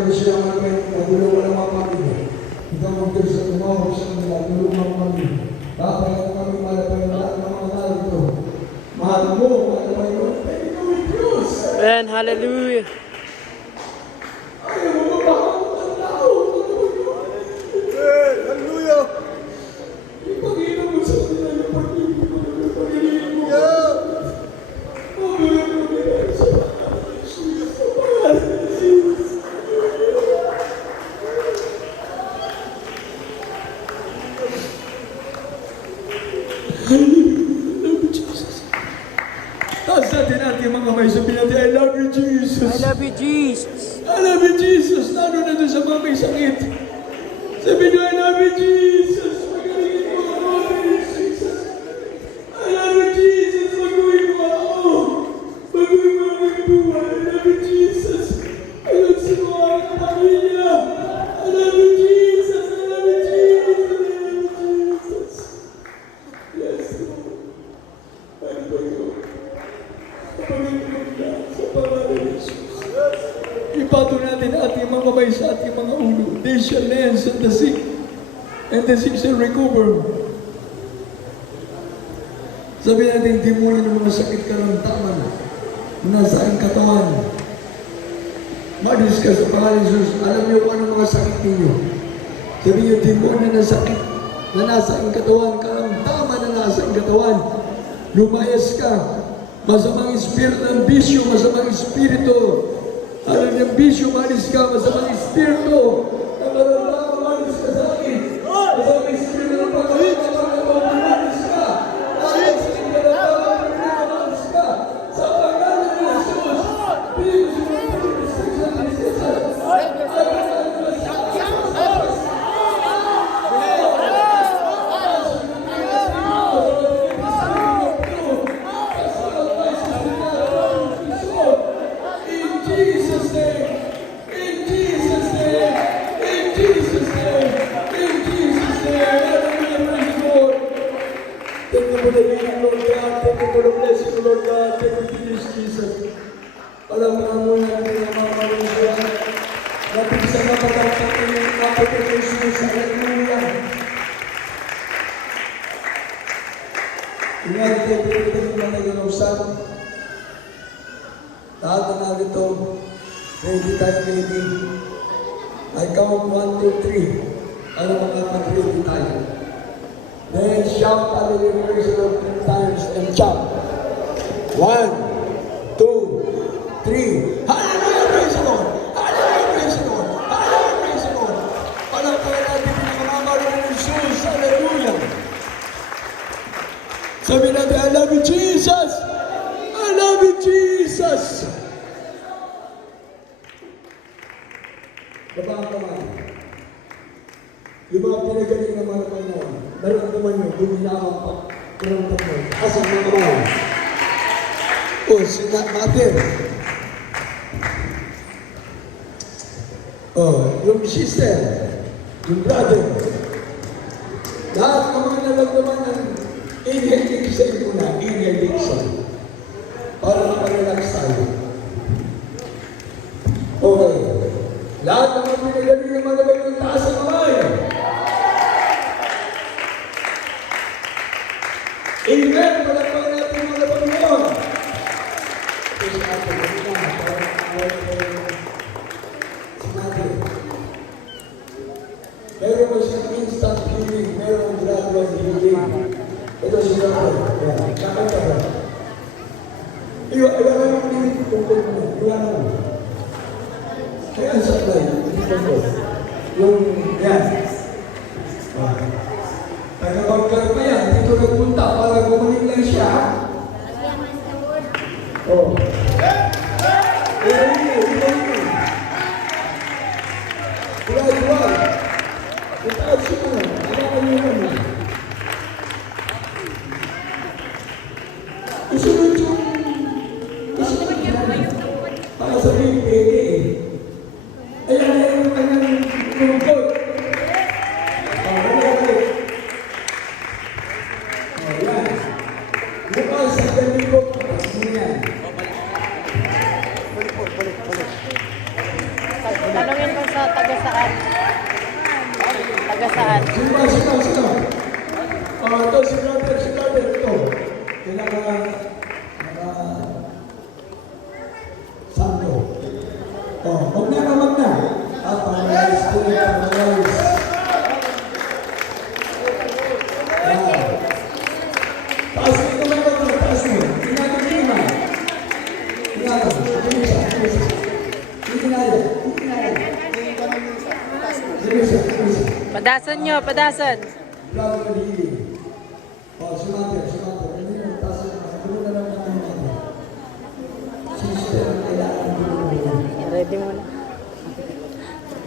meron siya nagulong ka ng mga pamilya. Ikaw mag-Diyos sa tumawag sa kanila, tulong ng pamilya. Kapag kami malapay na lahat ng mga narito. Mahal mo, malapay mo, pwede kami Diyos. Amen. Hallelujah. Ayaw mo mapakaw ng tao. Hallelujah! Ipag-inom mo sa kanila yung pag-ibig mo. Pag-ibig mo. Taas natin mga kamay, sabihin natin, I love you, Jesus. I love you, Jesus. I love you, Jesus. Lalo na doon sa mga may sakit. Sabihin niyo, I love you, Jesus. Magalingin mo ako, Jesus. I love you, Jesus. Baguhin mo ako. Baguhin mo ang aking buhay. I love you, Jesus. Ayusin mo ang aking pamilya. I love you, Jesus. I love you, Jesus. I love you, Jesus. Yes, Lord. Ano ba yun? Kapag-ibig sa pangalan ni Jesus. Ipato natin ating mga kamay sa ating mga ulo. They shall lend at the sick, and the sick shall recover. Sabi natin, demonyo ng mga sakit karamdaman na nasa aking katawan. Madis ka sa pangalan ni Jesus. Alam niyo kung anong mga sakit ninyo. Sabi niyo, demonyo ng sakit na nasa aking katawan, karamdaman na nasa aking katawan. Lumayas ka. Masamang espiritu ng bisyo, masamang espiritu. Alam ng bisyo, malis ka, masamang espiritu. Ang maramdaman, malis ka sa akin. Masamang espiritu ng pagkawin, malis ka. Malis ka, malis ka. Sa pangalan ni Jesus. Please, lahat na narito, ready tayo, ready. I count 1, 2, 3. Ano mga mag-ready tayo? Then shout hallelujah, praise the Lord 3 times and shout. 1, 2, 3. Hallelujah, praise the Lord! Hallelujah, praise the Lord! Hallelujah, praise the Lord! Palagpagan natin pinakamamalo ng Jesus. Hallelujah! Sabi natin, I love you, Jesus! I love you, Jesus! Baba ang kamay. Yung mga pinagaling ng mga Panginoon, naramdaman nyo, bumilawan pa. Naramdaman mo. Asang mga kamay. O, sinat natin. O, yung sister, yung brother. Lahat ng mga naramdaman ng inhale exhale muna. Inhale exhale. Para makarelax tayo. Okay. Lahat ng mga pinagaling ng mga bagay ng taas ang kamay. Amen! Palagpagan natin mga Panginoon. Ito si Ate Marina. Meron mo siyang instant healing. Meron gradual healing. Ito si Ate. Kakanta ba? Iwan mo din tungkol mo. Iwan mo. Kaya ang sablay, yung yan. Taga-bagkar pa yan, dito nagpunta para gumaling lang siya. Oh. Iwan. Itaas siya na. Alakan niyo naman. Isunod yung para sabihin, pwede eh. Ayan yung kanyang lungkot. yan. Sino? Ito si brother, ito. Santo. Huwag na. Panalayos po yung panalayos. Taas mo ito mga ito, taas mo. Ingatan mo naman. Ingatan. Padasan nyo, padasan. Sumater. Taas mo na lang naman. Sister, kailangan mo. Ready mo na.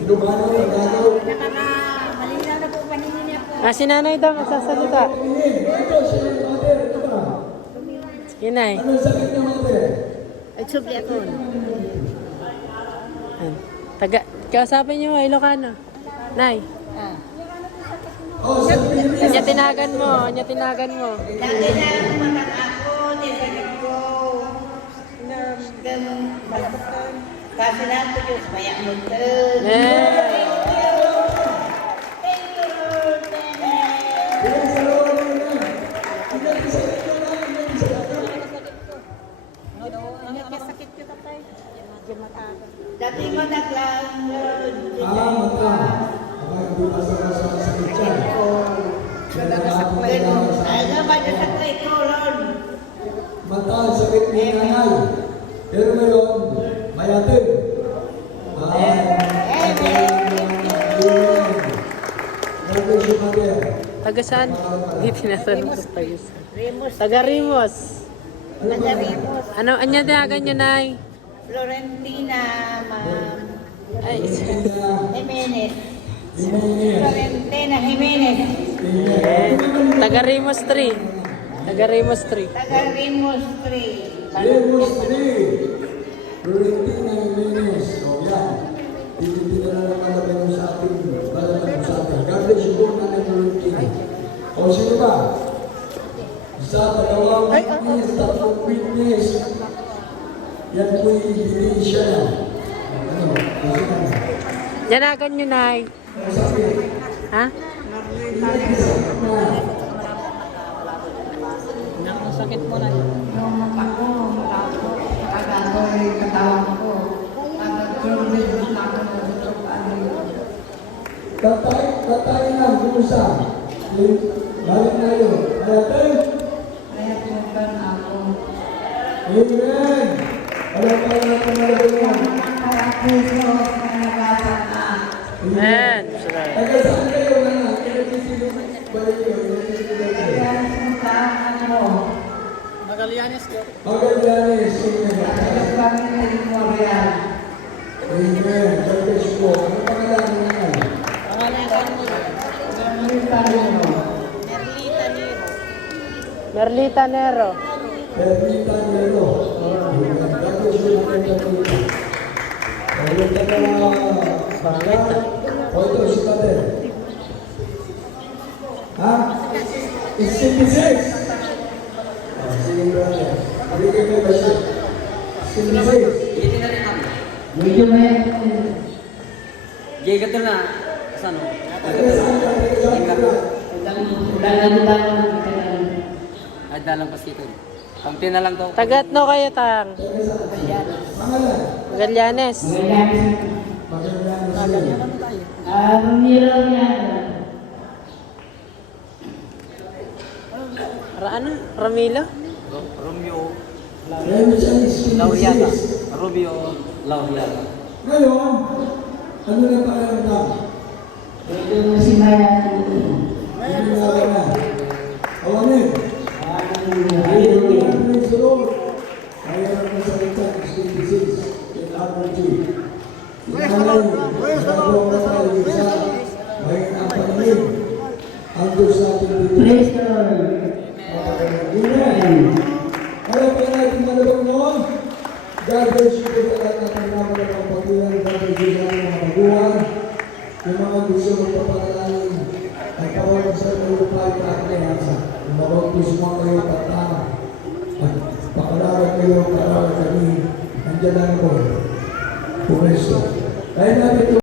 Ilocano, Tagalog. Malinaw na po paningin niya po. Si nanay daw magsasalita. Ito, si Mother, ito ba? Sige, nay. Ano sakit niya, Mother? Ay, subli ako. Kausapin nyo, Ilocano. Nay. Sabi niya. Anya tinagan mo. Dati na naman ako, nilagay ko. Kasi na ito Diyos, maya mo ito. Eh. Thank you, Lord. Bilang sa loob mo na. Hindi sakit ko na. Sakit ko tatay. Dati mataglang, Lord. Mata. Hindi basta-basta sakit siya. Ay, naman yung sakit ko, Lord. Mata ang sakit ni nanay. Pero ngayon, mayatin. God bless you, Mother. Taga saan? Hindi tinatanong sa taga saan. Remus. Taga Rimos. Remus. Ano, anya tinagan nyo, nay? Florentina, ma'am. Ay, Jimenez. Jimenez. Florentina Jimenez. taga Rimos 3. Taga Rimos 3. Taga Remus 3. Lemos 3. Florentina Jimenez. O yan. Titipin na naman natin yung sa ating balaman sa atin. God bless you po, Nanay Florentina. O sino ba? Isa, dalawang witness, tatlong witness. Yan po'y ebidensya na. Ano? Kasi na. Janagan nyo, nay. Ang sakit. Ha? Ang sakit na. Ang sakit mo, nay. Yung mata ko, agad katawan ko. Agad na ako Tatay na, kumusta? Balik na yun. Ayatin. Kaya tumagan ako. Amen. Alam pa na panalagay mo. Kaya puso, kanagasan na. Amen. Taga saan kayo na? Kinagisigo balik yun. Kaya sumuntaan mo. Magallanes ko. Magallanes. Kaya kami territorial. Amen. God bless you po. Ano pangalan mo na? Merlita Nero. Permita Nero. God bless you na kayo. Ayun ka na. O ito si Pater. Ha? It's 56. Sige brother. Bigyan mo ba siya? 56. Medyo may Gigat na ano? Taga saan ka? Taga saan ka? Ay dalang pasito. Kampi na lang daw. Tagat no kayo, tang. Pangalan? Magallanes. Magallanes. Ramiro yan. Ano? Ramilo? Romeo Lauriana. Romeo Lauriana. Ngayon, ano na pakiramdam? Medyo masimayan. Hindi na na. Awanin. Ayun, praise the Lord. Kaya naman sa salita, 56, in allergy. Inalay, nagawang na tayo isa, may ang paningin. Ang Diyos natin dito. Praise the Lord. Amen. Kaya pa natin malabang noon. God bless you po sa lahat ng naman ng mga patulan. God bless you sa mga baguhan. Yung mga gusto magpapanalangin. Ang tawag sa mga tayo at kayasa. Yung mga gusto mga kayo patama. At pakalaran kayo, pakalaran kami. Nandiyan lang ko. Pumesto. Kaya natin